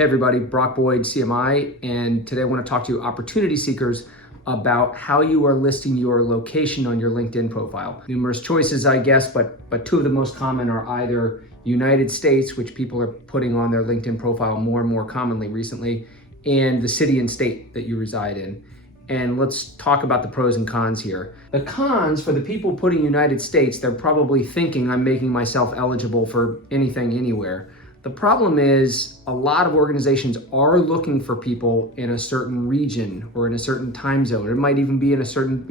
Hey everybody, Brock Boyd, CMI, and today I want to talk to opportunity seekers about how you are listing your location on your LinkedIn profile. Numerous choices, I guess, but two of the most common are either United States, which people are putting on their LinkedIn profile more and more commonly recently, and the city and state that you reside in. And let's talk about the pros and cons here. The cons, for the people putting United States, they're probably thinking I'm making myself eligible for anything, anywhere. The problem is a lot of organizations are looking for people in a certain region or in a certain time zone. It might even be in a certain,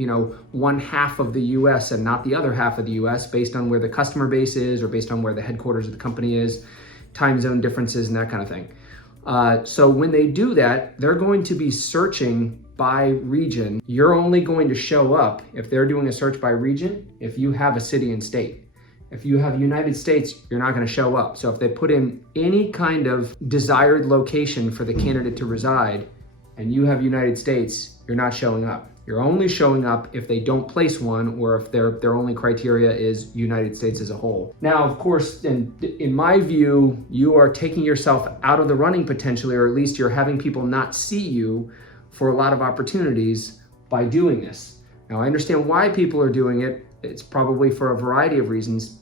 one half of the US and not the other half of the US based on where the customer base is or based on where the headquarters of the company is, time zone differences and that kind of thing. So when they do that, they're going to be searching by region. You're only going to show up if they're doing a search by region if you have a city and state. If you have United States, you're not going to show up. So if they put in any kind of desired location for the candidate to reside and you have United States, you're not showing up. You're only showing up if they don't place one or if their only criteria is United States as a whole. Now, of course, in my view, you are taking yourself out of the running potentially, or at least you're having people not see you for a lot of opportunities by doing this. Now, I understand why people are doing it. It's probably for a variety of reasons.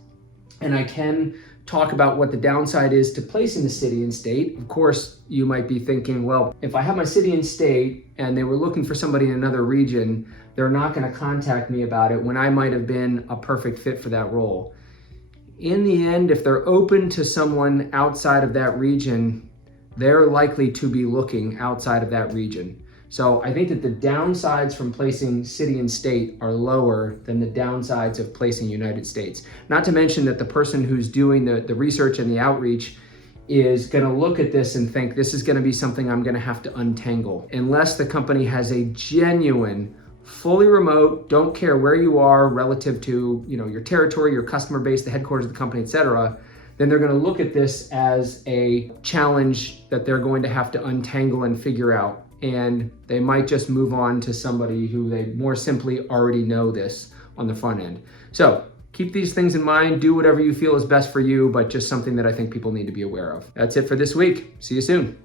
And I can talk about what the downside is to placing the city and state. Of course, you might be thinking, well, if I have my city and state and they were looking for somebody in another region, they're not going to contact me about it when I might have been a perfect fit for that role. In the end, if they're open to someone outside of that region, they're likely to be looking outside of that region. So I think that the downsides from placing city and state are lower than the downsides of placing United States. Not to mention that the person who's doing the research and the outreach is going to look at this and think this is going to be something I'm going to have to untangle. Unless the company has a genuine, fully remote, don't care where you are relative to your territory, your customer base, the headquarters of the company, etc., then they're going to look at this as a challenge that they're going to have to untangle and figure out. And they might just move on to somebody who they more simply already know this on the front end. So keep these things in mind, do whatever you feel is best for you, but just something that I think people need to be aware of. That's it for this week. See you soon.